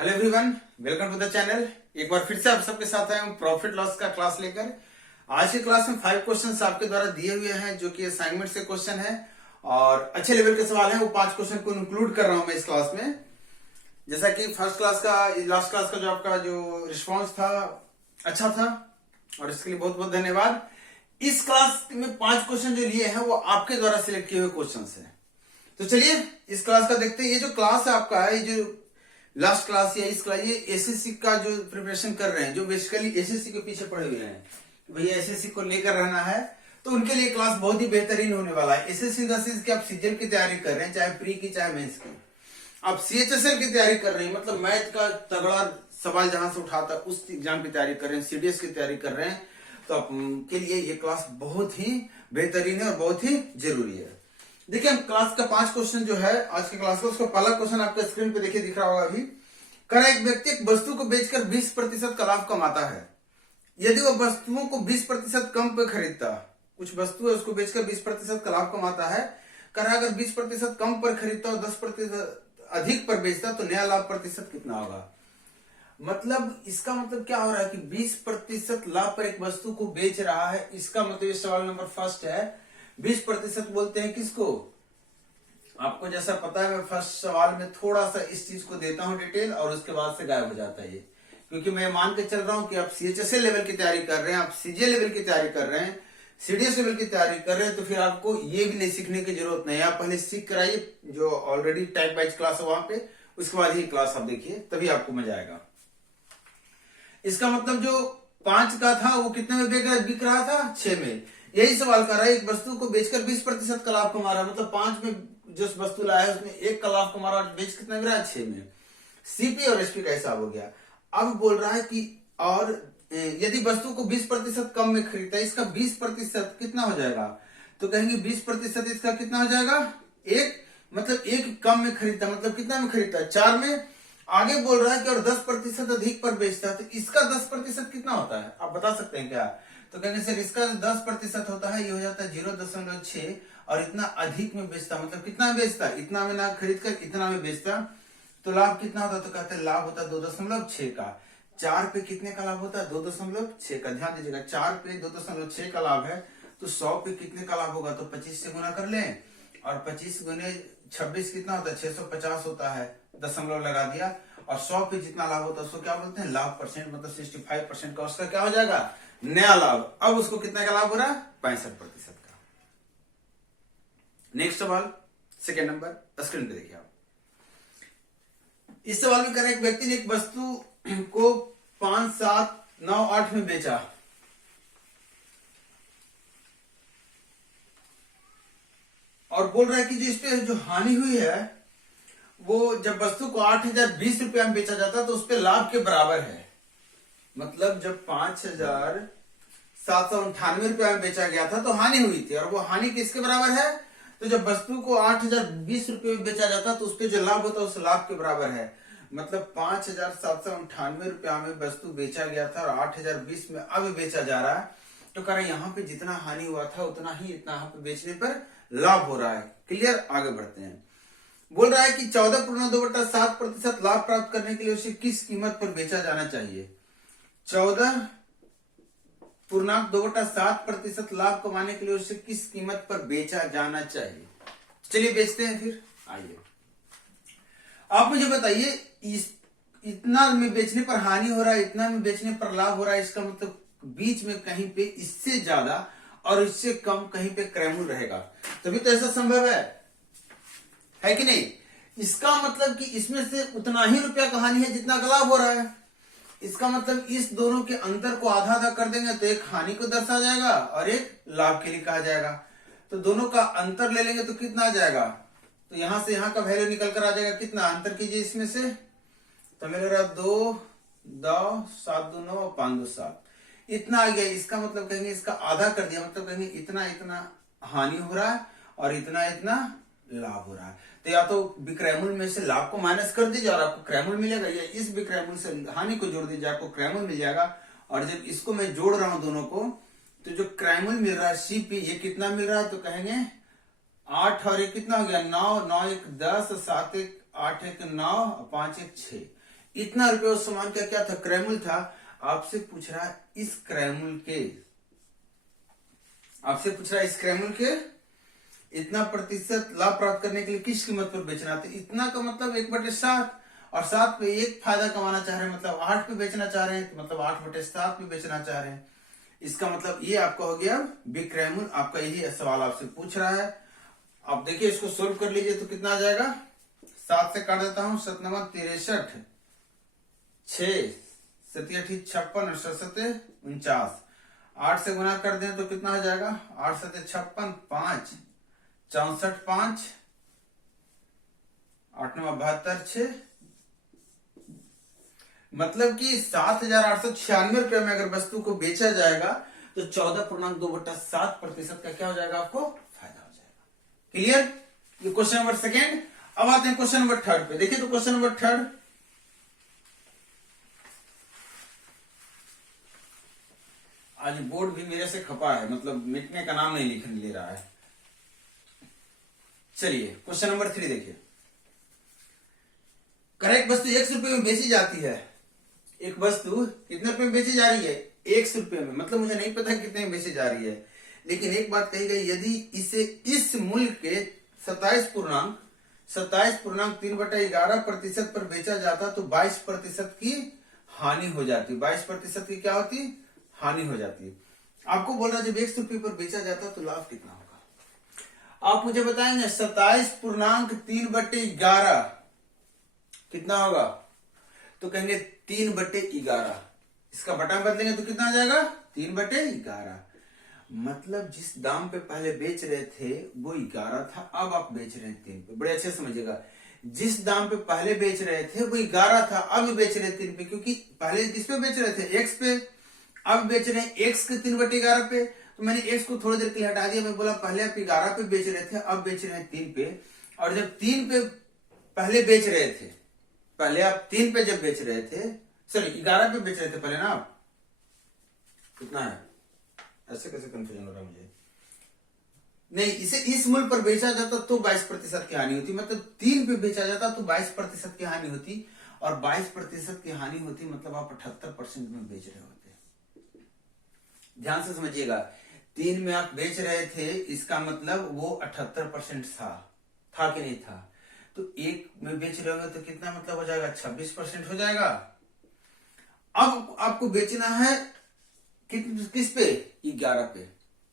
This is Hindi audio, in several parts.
Hello everyone, welcome to the channel. एक बार फिर से आप सबके साथ आए हूं प्रॉफिट लॉस का क्लास लेकर। आज की क्लास में 5 क्वेश्चंस आपके द्वारा दिए हुए हैं जो कि असाइनमेंट से क्वेश्चन है और अच्छे लेवल के सवाल हैं। वो 5 क्वेश्चन को इंक्लूड कर रहा हूं मैं इस क्लास में। जैसा कि फर्स्ट क्लास का लास्ट क्लास का जो आपका जो रिस्पॉन्स था अच्छा था और इसके लिए बहुत बहुत धन्यवाद। इस क्लास में 5 क्वेश्चन जो लिए हैं वो आपके द्वारा सिलेक्ट किए हुए क्वेश्चन है। तो चलिए इस क्लास का देखते हैं। ये जो क्लास है आपका है, ये जो लास्ट क्लास या इस क्लास, ये एसएससी का जो प्रिपरेशन कर रहे हैं, जो बेसिकली एसएससी के पीछे पड़े हुए हैं, भैया एसएससी को लेकर रहना है, तो उनके लिए क्लास बहुत ही बेहतरीन होने वाला है। एसएससी इन की आप सीजीएल की तैयारी कर रहे हैं, चाहे प्री की चाहे मेंस की, आप सीएचएसएल की तैयारी कर रहे हैं, मतलब मैथ का तगड़ा सवाल जहां से उठाता उस एग्जाम की तैयारी कर रहे हैं, सीडीएस की तैयारी कर रहे हैं, तो आपके लिए ये क्लास बहुत ही बेहतरीन है और बहुत ही जरूरी है। देखिए हम क्लास का 5 क्वेश्चन जो है आज के क्लास का, उसका पहला क्वेश्चन आपका स्क्रीन पे देखिए दिख रहा होगा अभी। कह एक व्यक्ति एक वस्तु को बेचकर 20% का लाभ कमाता है। यदि वह वस्तुओं को 20% कम पे खरीदता, कुछ वस्तु है उसको बेचकर 20% का लाभ कमाता है, कह अगर 20% कम पर खरीदता और 10% अधिक पर बेचता तो नया लाभ प्रतिशत कितना होगा। मतलब इसका मतलब क्या हो रहा है कि 20% लाभ पर एक वस्तु को बेच रहा है। इसका मतलब ये सवाल नंबर फर्स्ट है। 20% बोलते हैं किसको, आपको जैसा पता है मैं फर्स्ट सवाल में थोड़ा सा इस चीज को देता हूं डिटेल और उसके बाद से गायब हो जाता है ये, क्योंकि मैं मान के चल रहा हूं कि आप सीएचएसएल लेवल की तैयारी कर रहे हैं, आप सीजीएल लेवल की तैयारी कर रहे हैं, सीडीएस लेवल की तैयारी कर रहे हैं, तो फिर आपको ये भी नहीं सीखने की जरूरत नहीं है। आप पहले सीख कर आइए, जो ऑलरेडी टाइप वाइज क्लास है वहां पे, उसके बाद ही क्लास आप देखिए, तभी आपको मजा आएगा। इसका मतलब जो 5 का था वो कितने में बिक रहा था, 6 में। यही सवाल कर रहा है, एक वस्तु को बेचकर 20% का लाभ कमा रहा है, मतलब 5 में जो वस्तु लाया है उसमें 1 का लाभ कमा रहा है, बेच कितना मिल रहा है, 6 में। सीपी और एसपी का हिसाब हो गया। अब बोल रहा है कि और यदि वस्तु को 20% कम में खरीदता है, इसका 20% कितना हो जाएगा, तो कहेंगे 20% इसका कितना हो जाएगा, 1, मतलब 1 कम में खरीदता, मतलब कितना में खरीदता है, 4 में। आगे बोल रहा है कि और 10% अधिक पर बेचता है, तो इसका 10% कितना होता है, आप बता सकते हैं क्या। तो कहेंगे सर इसका 10% होता है, ये हो जाता है 0.6, और इतना अधिक में बेचता, मतलब कितना बेचता, इतना में ना खरीद कर इतना में बेचता, तो लाभ कितना होता, तो कहते हैं लाभ होता है 2.6 का। 4 पे कितने का लाभ होता है, 2.6 का। ध्यान दीजिएगा 4 पे 2.6 का लाभ है, तो 100 पे कितने का लाभ होगा, तो 25 से गुना कर लें, और 25 गुने 26 कितना होता है, 650 होता है, दशमलव लगा दिया, और 100 पे जितना लाभ होता है उसको क्या बोलते हैं, लाभ परसेंट, मतलब 65% का उसका क्या हो जाएगा, नया लाभ। अब उसको कितना का लाभ हो रहा है, 65% का। नेक्स्ट सवाल, सेकेंड नंबर स्क्रीन पे देखिए आप। इस सवाल में कर रहे एक व्यक्ति ने एक वस्तु को 5, 7, 9, 8 में बेचा, और बोल रहा है कि जो इस पे जो हानि हुई है वो जब वस्तु को 8,020 रुपया में बेचा जाता तो उस पे लाभ के बराबर है। मतलब जब 5,798 रुपया में बेचा गया था तो हानि हुई थी, और वो हानि किसके बराबर है, तो जब वस्तु को 8,020 रुपये में बेचा जाता तो उस पे जो लाभ होता है उस लाभ के बराबर है। मतलब 5,798 रुपया में वस्तु बेचा गया था और 8,020 में अब बेचा जा रहा है, तो कह रहे यहाँ पे जितना हानि हुआ था उतना ही इतना यहाँ पे बेचने पर लाभ हो रहा है। क्लियर, आगे बढ़ते हैं। बोल रहा है कि 14.2/7% लाभ प्राप्त करने के लिए उसे किस कीमत पर बेचा जाना चाहिए। 14.2/7% लाभ कमाने के लिए उसे किस कीमत पर बेचा जाना चाहिए। चलिए बेचते हैं फिर, आइए आप मुझे बताइए, इतना में बेचने पर हानि हो रहा है, इतना में बेचने पर लाभ हो रहा है, इसका मतलब बीच में कहीं पे इससे ज्यादा और इससे कम कहीं पे क्रयमूल्य रहेगा, तभी तो ऐसा संभव है कि नहीं। इसका मतलब कि इसमें से उतना ही रुपया का हानि है जितना का लाभ हो रहा है। इसका मतलब इस दोनों के अंतर को आधा आधा कर देंगे तो एक हानि को दर्शा जाएगा और एक लाभ के लिए कहा जाएगा। तो दोनों का अंतर ले लेंगे तो कितना आ जाएगा, तो यहां से यहां का वैल्यू निकल कर आ जाएगा, कितना अंतर कीजिए इसमें से, तो मिलेगा 2, 2, 7, 2, 9, 5, 2, 7, इतना आ गया। इसका मतलब कहेंगे इसका आधा कर दिया, मतलब कहेंगे इतना इतना हानि हो रहा है और इतना इतना लाभ हो रहा है। तो या तो विक्रयमूल्य में से लाभ को माइनस कर दीजिए और आपको क्रयमूल्य मिलेगा, या इस विक्रयमूल्य से हानि को जोड़ दीजिए, आपको क्रयमूल्य मिल जाएगा। और जब इसको मैं जोड़ रहा हूं दोनों को, तो जो क्रयमूल्य मिल रहा है सीपी, ये कितना मिल रहा है, तो कहेंगे 8 और 1 कितना हो गया, 9, 9 1 10, 7 1 8 1 9, 5 1 6, इतना रुपये उस सामान का क्या था, क्रय मूल्य था। आपसे पूछ रहा है इस क्रय मूल्य के, आपसे पूछ रहा है इस क्रय मूल्य के इतना प्रतिशत लाभ प्राप्त करने के लिए किस कीमत पर बेचना। तो इतना का मतलब 1/7, और 7 पे 1 फायदा कमाना चाह रहे हैं, मतलब 8 पे बेचना चाह रहे हैं, तो मतलब 8/7 पे बेचना चाह रहे हैं। इसका मतलब ये आपका हो गया विक्रय मूल्य। आपका यही सवाल आपसे पूछ रहा है। अब देखिए इसको सोल्व कर लीजिए तो कितना आ जाएगा। 7 से काट देता हूं, 7 9 63, 6 7 8 56 और 7 49। 8 से गुना कर दें तो कितना हो जाएगा, 8 7 56, 5 64, 5 8 9 72, 6। मतलब कि 7,896 रुपये में अगर वस्तु को बेचा जाएगा तो 14.2/7% का क्या हो जाएगा, आपको फायदा हो जाएगा। क्लियर। ये क्वेश्चन नंबर सेकेंड। अब आते हैं क्वेश्चन नंबर थर्ड पे। देखिए तो क्वेश्चन नंबर थर्ड, आज बोर्ड भी मेरे से खपा है, मतलब मिटने का नाम नहीं लिखने ले रहा है। चलिए क्वेश्चन नंबर 3 देखिए। करेक्ट वस्तु 100 रुपये में बेची जाती है। एक वस्तु कितने रुपए में बेची जा रही है, 100 रुपये में। मतलब मुझे नहीं पता कितने में बेची जा रही है, लेकिन एक बात कही गई, यदि इसे इस मूल्य के 27.3/11% पर बेचा जाता तो 22% की हानि हो जाती। 22% की क्या होती, हानि हो जाती। आपको बोल रहा जब 100 रुपये पर बेचा जाता तो लाभ कितना होगा। आप मुझे बताएंगे 27.3/11 कितना होगा, तो कहेंगे 3/11। इसका बटा बदलेंगे तो कितना आ जाएगा, 3/11। मतलब जिस दाम पे पहले बेच रहे थे वो 11 था, अब आप बेच रहे हैं 3 पे। बड़े अच्छे समझिएगा, जिस दाम पे पहले बेच रहे थे वो 11 था, अब बेच रहे हैं 3 पे। क्योंकि पहले किस पे बेच रहे थे, x पे, अब बेच रहे हैं x के 3/11 पे। तो मैंने x को थोड़ी देर के लिए हटा दिया, मैं बोला पहले आप 11 पे बेच रहे थे, अब बेच रहे हैं 3 पे। और जब 3 पे पहले बेच रहे थे, पहले आप 3 पे जब बेच रहे थे, सॉरी 11 पे बेच रहे थे पहले ना, आप कितना है, ऐसे कैसे कंफ्यूजन हो रहा है मुझे। नहीं, इसे इस मूल्य पर बेचा जाता तो 22% की हानि होती। मतलब 3 पे बेचा जाता तो 22% की हानि होती, और 22% की हानि होती मतलब आप 78% में बेच रहे होते। ध्यान से समझिएगा, 3 में आप बेच रहे थे, इसका मतलब वो 78% था कि नहीं था। तो 1 में बेच रहे होंगे तो कितना मतलब हो जाएगा, 26% हो जाएगा। अब आपको बेचना है किस पे, 11 पे।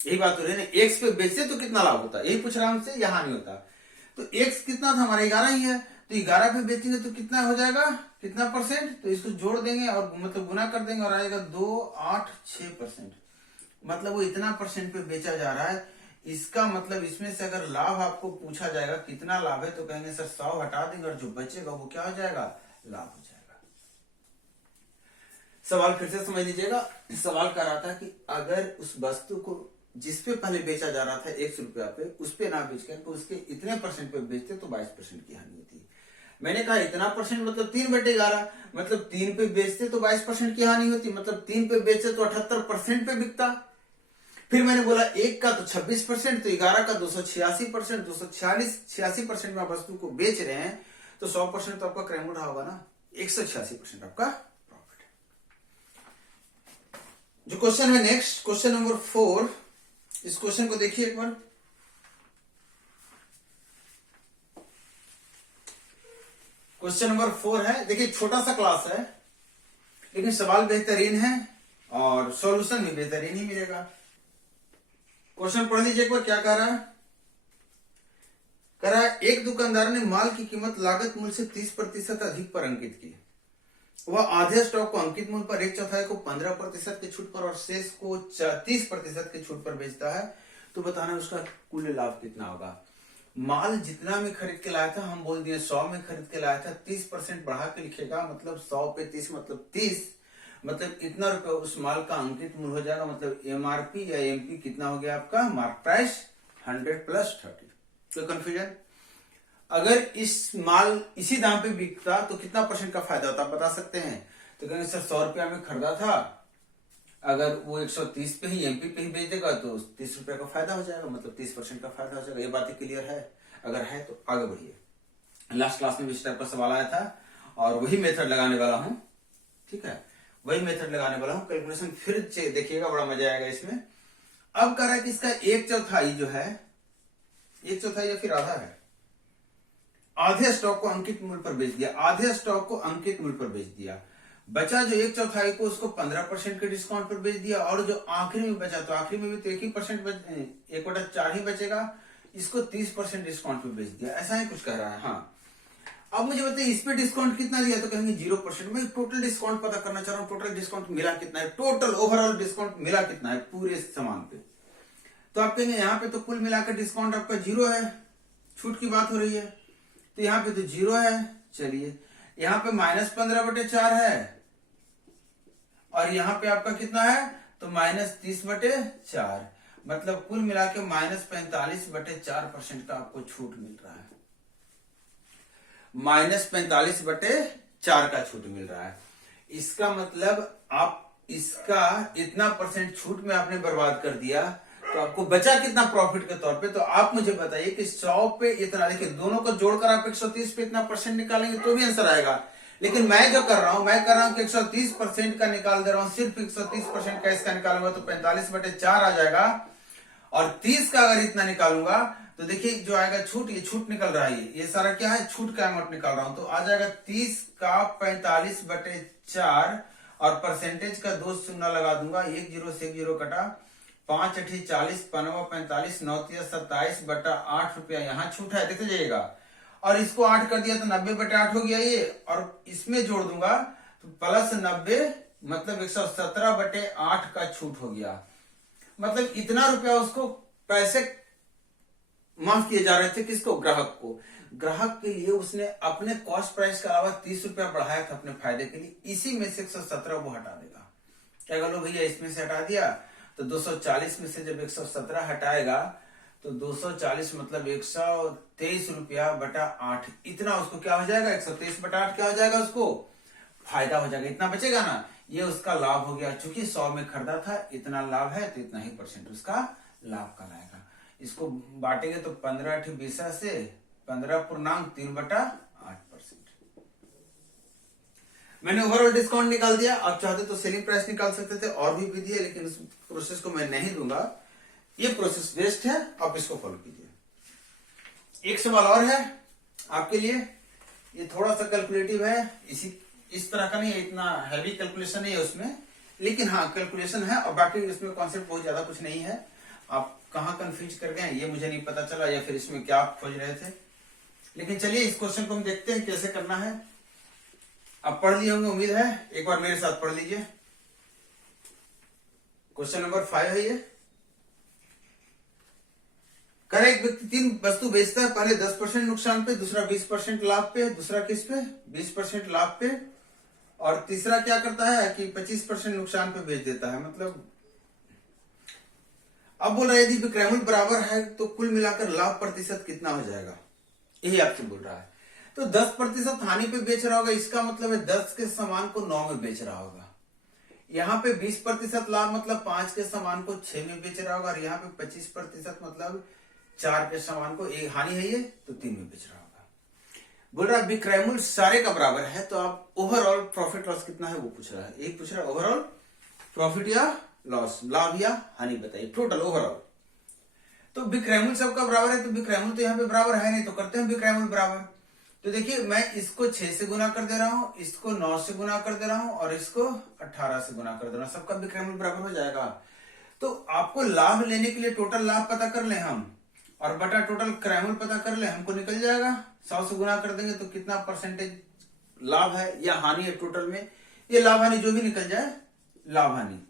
यही बात हो रही है ना, x पे बेचते तो कितना लाभ होता, यही पूछ रहा हूं हमसे, यहां नहीं होता। तो x कितना था हमारा, 11 ही है, तो 11 पे बेचेंगे तो कितना हो जाएगा, कितना परसेंट, तो इसको जोड़ देंगे और मतलब गुना कर देंगे और आएगा 286%। मतलब वो इतना परसेंट पे बेचा जा रहा है। इसका मतलब इसमें से अगर लाभ आपको पूछा जाएगा कितना लाभ है, तो कहेंगे सर 100 हटा देंगे और जो बचेगा वो क्या हो जाएगा, लाभ हो जाएगा। सवाल फिर से समझ लीजिएगा। सवाल कर रहा था कि अगर उस वस्तु को जिसपे पहले बेचा जा रहा था 100 रुपया पे, उस पे ना बेचकर तो उसके इतने परसेंट पे बेचते तो 22% की हानि होती। मैंने कहा इतना परसेंट मतलब 3/11, मतलब 3 पे बेचते तो 22% की हानि होती, मतलब 3 पे बेचते तो 78% पे बिकता। फिर मैंने बोला 1 का तो 26%, तो 11 का 286%, 286% में आप वस्तु को बेच रहे हैं, तो 100% तो आपका क्रय मूल्य होगा ना, 186% आपका प्रॉफिट है। जो क्वेश्चन है नेक्स्ट, क्वेश्चन नंबर 4, इस क्वेश्चन को देखिए एक बार। क्वेश्चन नंबर 4 है, देखिए छोटा सा क्लास है लेकिन सवाल बेहतरीन है और सॉल्यूशन भी बेहतरीन ही मिलेगा। क्वेश्चन पढ़ लीजिए एक बार, क्या कह रहा है। कह रहा है एक दुकानदार ने माल की कीमत लागत मूल्य से 30% अधिक पर अंकित की। वह आधे स्टॉक को अंकित मूल्य पर 1/4 को 15% की छूट पर और शेष को 30% की छूट पर बेचता है, तो बताना उसका कुल लाभ कितना होगा। माल जितना में खरीद के लाया था, हम बोल दिए 100 में खरीद के लाया था, 30% बढ़ा के लिखेगा, मतलब 100 पे 30 मतलब 30, मतलब इतना रुपए उस माल का अंकित मूल्य हो जाएगा। मतलब एमआरपी या एमपी कितना हो गया आपका, मार्क प्राइस 100 + 30। तो कंफ्यूजन, अगर इस माल इसी दाम पे बिकता तो कितना परसेंट का फायदा होता, आप बता सकते हैं। तो कहेंगे सर 100 रुपया में खरीदा था, अगर वो 130 पे ही एमपी पे ही बेच देगा तो 30 रुपया का फायदा हो जाएगा, मतलब 30% का फायदा हो जाएगा। ये बात क्लियर है, अगर है तो आगे बढ़िए। लास्ट क्लास में भी इस टाइप का सवाल आया था और वही मेथड लगाने वाला हूं। ठीक है, वही मेथड लगाने वाला हूं। कैलकुलेशन फिर देखिएगा, बड़ा मजा आएगा इसमें। अब कह रहा है कि इसका 1/4 जो है, 1/4 या फिर आधा है, आधे स्टॉक को अंकित मूल्य पर बेच दिया, आधे स्टॉक को अंकित मूल्य पर बेच दिया। बचा जो 1/4 को उसको 15% के डिस्काउंट पर बेच दिया, और जो आखिरी में बचा, तो आखिरी में भी तो 1% 1/4 ही बचेगा, इसको 30% डिस्काउंट पर बेच दिया। ऐसा ही कुछ कह रहा है। हाँ, अब मुझे बताइए इस पे डिस्काउंट कितना दिया, तो कहेंगे 0%। मैं टोटल डिस्काउंट पता करना चाह रहा हूँ, टोटल डिस्काउंट मिला कितना है, टोटल ओवरऑल डिस्काउंट मिला कितना है पूरे सामान पे। तो आप कहेंगे यहाँ पे तो कुल मिलाकर डिस्काउंट आपका 0 है, छूट की बात हो रही है, तो यहाँ पे तो 0 है। चलिए, यहाँ पे -15/4 है, और यहाँ पे आपका कितना है, तो -30/4, मतलब कुल मिला के -45/4% का आपको छूट मिल रहा है। -45/4 का छूट मिल रहा है। इसका मतलब आप इसका इतना परसेंट छूट में आपने बर्बाद कर दिया, तो आपको बचा कितना प्रॉफिट के तौर पे। तो आप मुझे बताइए कि 100 पे इतना, देखिए दोनों को जोड़कर आप 130 पे इतना परसेंट निकालेंगे तो भी आंसर आएगा। लेकिन मैं जो कर रहा हूं, मैं कर रहा हूं कि 130% का निकाल दे रहा हूं, सिर्फ 130% का इसका निकालूंगा तो 45/4 आ जाएगा। और 30 का अगर इतना निकालूंगा तो देखिए जो आएगा छूट, ये छूट निकल रहा है, ये सारा क्या है, छूट का अमाउंट निकाल रहा हूं, तो आ जाएगा 30 का 45/4, और परसेंटेज का 2 शून्य लगा दूंगा, 1 0 से 1 0 कटा, 5 8 40, 5 45, 9 27/8 रुपया यहाँ छूट है, देखते जाइएगा। और इसको 8 कर दिया तो 90/8 हो गया ये, और इसमें जोड़ दूंगा तो +90, मतलब 117/8 का छूट हो गया। मतलब इतना रुपया उसको पैसे माफ किए जा रहे थे, किसको, ग्राहक को। ग्राहक के लिए उसने अपने कॉस्ट प्राइस के अलावा 30 रुपया बढ़ाया था अपने फायदे के लिए, इसी में से 117 वो हटा देगा। क्या बोलो भैया, इसमें से हटा दिया तो 240 में से जब 117 हटाएगा तो 240 मतलब 123 रुपया बटा 8, इतना उसको क्या हो जाएगा, 123/8 क्या हो जाएगा, उसको फायदा हो जाएगा, इतना बचेगा ना, ये उसका लाभ हो गया। चूंकि 100 में खरीदा था, इतना लाभ है तो इतना ही परसेंट उसका लाभ का आएगा। इसको बांटेंगे तो 15 × 20 से 15.3/8%। मैंने ओवरऑल डिस्काउंट निकाल दिया। आप चाहते तो सेलिंग प्राइस निकाल सकते थे, और भी विधि है, लेकिन उस प्रोसेस को मैं नहीं दूंगा, ये प्रोसेस बेस्ट है, आप इसको फॉलो कीजिए। एक सवाल और है आपके लिए, ये थोड़ा सा कैलकुलेटिव है, इस तरह का नहीं है, इतना हैवी कैलकुलेशन नहीं है उसमें, लेकिन हाँ कैलकुलेशन है, और बाकी इसमें कॉन्सेप्ट बहुत ज्यादा कुछ नहीं है। आप कहाँ कंफ्यूज कर गए ये मुझे नहीं पता चला, या फिर इसमें क्या आप खोज रहे थे। लेकिन चलिए इस क्वेश्चन को हम देखते हैं कैसे करना है। आप पढ़ लिए होंगे उम्मीद है, एक बार मेरे साथ पढ़ लीजिए। क्वेश्चन नंबर 5 है ये। करे एक व्यक्ति 3 वस्तु बेचता है, पहले 10% नुकसान पे, दूसरा 20% लाभ पे, दूसरा किस पे, 20% लाभ पे, और तीसरा क्या करता है कि 25% नुकसान पे बेच देता है। मतलब अब बोल रहा है यदि विक्रय मूल्य बराबर है तो कुल मिलाकर लाभ प्रतिशत कितना हो जाएगा, यही आपसे बोल रहा है। तो 10% हानि पे बेच रहा होगा, इसका मतलब है 10 के सामान को 9 में बेच रहा होगा। यहाँ पे 20% लाभ मतलब 5 के सामान को 6 में बेच रहा होगा, और यहाँ पे 25% मतलब 4 के सामान को, एक हानि है ये तो 3 में बेच रहा होगा। बोल रहा है विक्रय मूल्य सारे का बराबर है, तो आप ओवरऑल प्रॉफिट लॉस कितना है वो पूछ रहा है। एक पूछ रहा है ओवरऑल प्रॉफिट या लॉस, लाभ या हानि बताइए, टोटल ओवरऑल। तो विक्रय मूल्य सबका बराबर है, तो विक्रय मूल्य तो यहाँ पे बराबर है नहीं, तो करते हैं विक्रय मूल्य बराबर। तो देखिए मैं इसको 6 से गुना कर दे रहा हूं, इसको 9 से गुना कर दे रहा हूं, और इसको 18 से गुना कर दे रहा हूं, सबका विक्रय मूल्य बराबर हो जाएगा। तो आपको लाभ लेने के लिए टोटल लाभ पता कर ले हम, और बटा टोटल क्रय मूल्य पता कर ले, हमको निकल जाएगा। 100 से गुना कर देंगे तो कितना परसेंटेज लाभ है या हानि है टोटल में, ये लाभ हानि जो भी निकल जाए, लाभ हानि।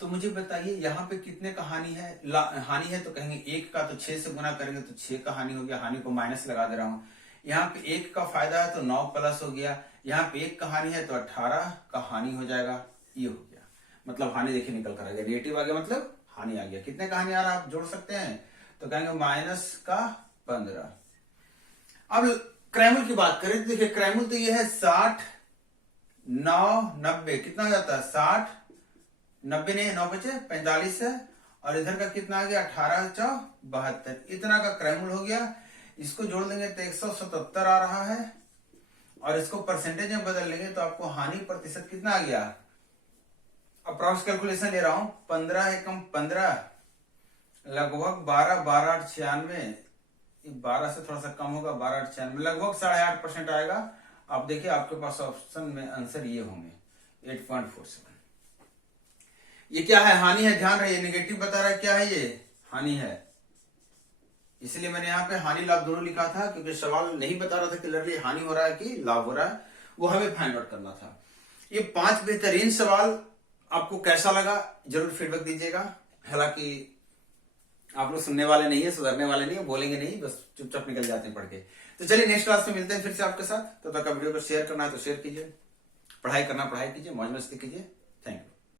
तो मुझे बताइए यहाँ पे कितने का हानि है, हानि है तो कहेंगे 1 का, तो 6 से गुना करेंगे तो 6 का हानि हो गया, हानि को माइनस लगा दे रहा हूं। यहाँ पे 1 का फायदा है तो 9 प्लस हो गया, यहाँ पे 1 का हानि है तो 18 का हानि हो जाएगा, ये हो गया। मतलब हानि देखिए निकल कर आ गया, नेगेटिव आ गया मतलब हानि आ गया। कितने का हानि आ रहा है आप जोड़ सकते हैं, तो कहेंगे -15। अब क्रय मूल्य की बात करें तो देखिए क्रय मूल्य तो ये है 60 9 90, कितना हो जाता है 60 90 नहीं, 9 बचे 45 है, और इधर का कितना आ गया 18 4 72, इतना का क्रय मूल्य हो गया। इसको जोड़ देंगे तो 177 आ रहा है, और इसको परसेंटेज में बदल लेंगे तो आपको हानि प्रतिशत कितना आ गया। अप्रॉक्स कैलकुलेशन ले रहा हूं, 15 एकम 15 लगभग 12, 12,96, 12 से थोड़ा सा कम होगा, 12,96, लगभग 8.5% आएगा। आप देखिए आपके पास ऑप्शन में आंसर ये होंगे 8.47। ये क्या है, हानि है, ध्यान रहे नेगेटिव बता रहा है, क्या है ये हानि है, इसलिए मैंने यहाँ पे हानि लाभ दोनों लिखा था, क्योंकि सवाल नहीं बता रहा था क्लियरली हानि हो रहा है कि लाभ हो रहा है, वो हमें फाइंड आउट करना था। ये 5 बेहतरीन सवाल आपको कैसा लगा जरूर फीडबैक दीजिएगा। हालांकि आप लोग सुनने वाले नहीं है, सुधरने वाले नहीं है, बोलेंगे नहीं, बस चुपचाप निकल जाते हैं पढ़ के। तो चलिए नेक्स्ट क्लास में मिलते हैं फिर से आपके साथ। तो तक वीडियो को शेयर करना है तो शेयर कीजिए, पढ़ाई करना पढ़ाई कीजिए, मौज मस्ती कीजिए।